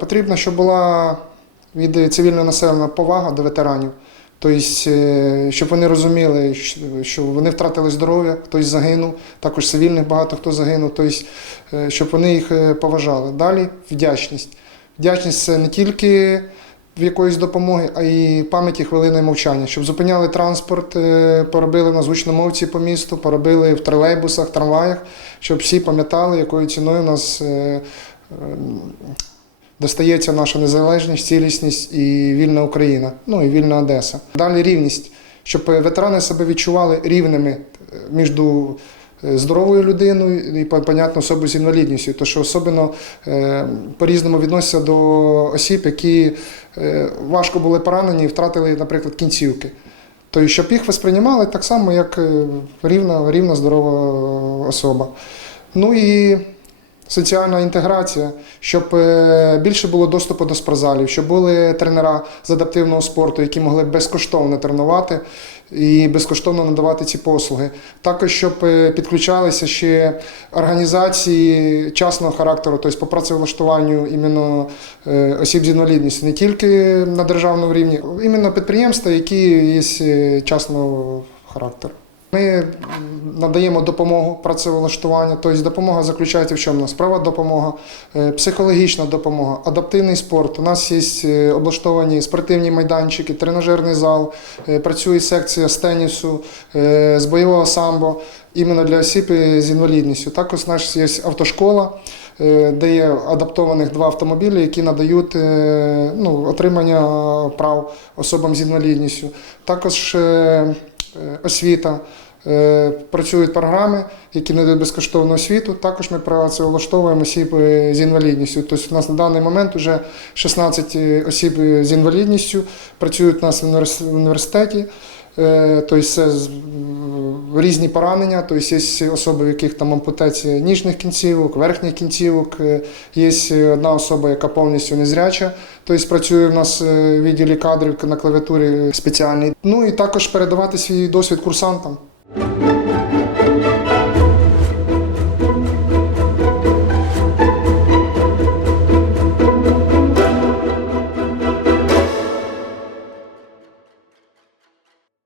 Потрібно, щоб була від цивільного населення повага до ветеранів. Тобто, е, щоб вони розуміли, що- вони втратили здоров'я, хтось загинув, також цивільних багато хто загинув, тобто, е, щоб вони їх е, поважали. Далі вдячність. Вдячність це не тільки в якоїсь допомоги, а й пам'яті хвилини мовчання, щоб зупиняли транспорт, поробили на звучномовці по місту, поробили в тролейбусах, трамваях, щоб всі пам'ятали, якою ціною у нас. Е, е, достається наша незалежність, цілісність і вільна Україна, ну і вільна Одеса. Далі рівність, щоб ветерани себе відчували рівними е, між здоровою людиною і, понятно, особою з інвалідністю, тому що особливо е, по-різному відносяться до осіб, які е, важко були поранені і втратили, наприклад, кінцівки. Тобто, щоб їх восприймали так само, як е, рівна, рівна здорова особа. Ну і соціальна інтеграція, щоб е, більше було доступу до спортзалів, щоб були тренера з адаптивного спорту, які могли безкоштовно тренувати і безкоштовно надавати ці послуги. Також щоб е, підключалися ще організації частного характеру, тобто по працевлаштуванню іменно е, осіб з інвалідністю, не тільки на державному рівні, іменно підприємства, які є частного характеру. Ми надаємо допомогу працевлаштування, тобто допомога заключається в чому? У нас права допомога, е, психологічна допомога, адаптивний спорт. У нас є е, облаштовані спортивні майданчики, тренажерний зал, е, працює секція з тенісу, з бойового самбо, іменно для осіб з інвалідністю. Також у нас є автошкола, де є адаптованих два автомобілі, які надають ну, отримання прав особам з інвалідністю. Також освіта. Е, Працюють програми, які надають безкоштовну освіту. Також ми працевлаштовуємо осіб е, з інвалідністю. Тобто у нас на даний момент вже 16 осіб з інвалідністю працюють у нас в універс- університеті. Е, Тобто це різні поранення, тобто є особи, в яких там ампутація ніжних кінцівок, верхніх кінцівок. Е, Є одна особа, яка повністю незряча, тобто працює в нас е, в відділі кадрів на клавіатурі спеціальній. Ну і також передавати свій досвід курсантам.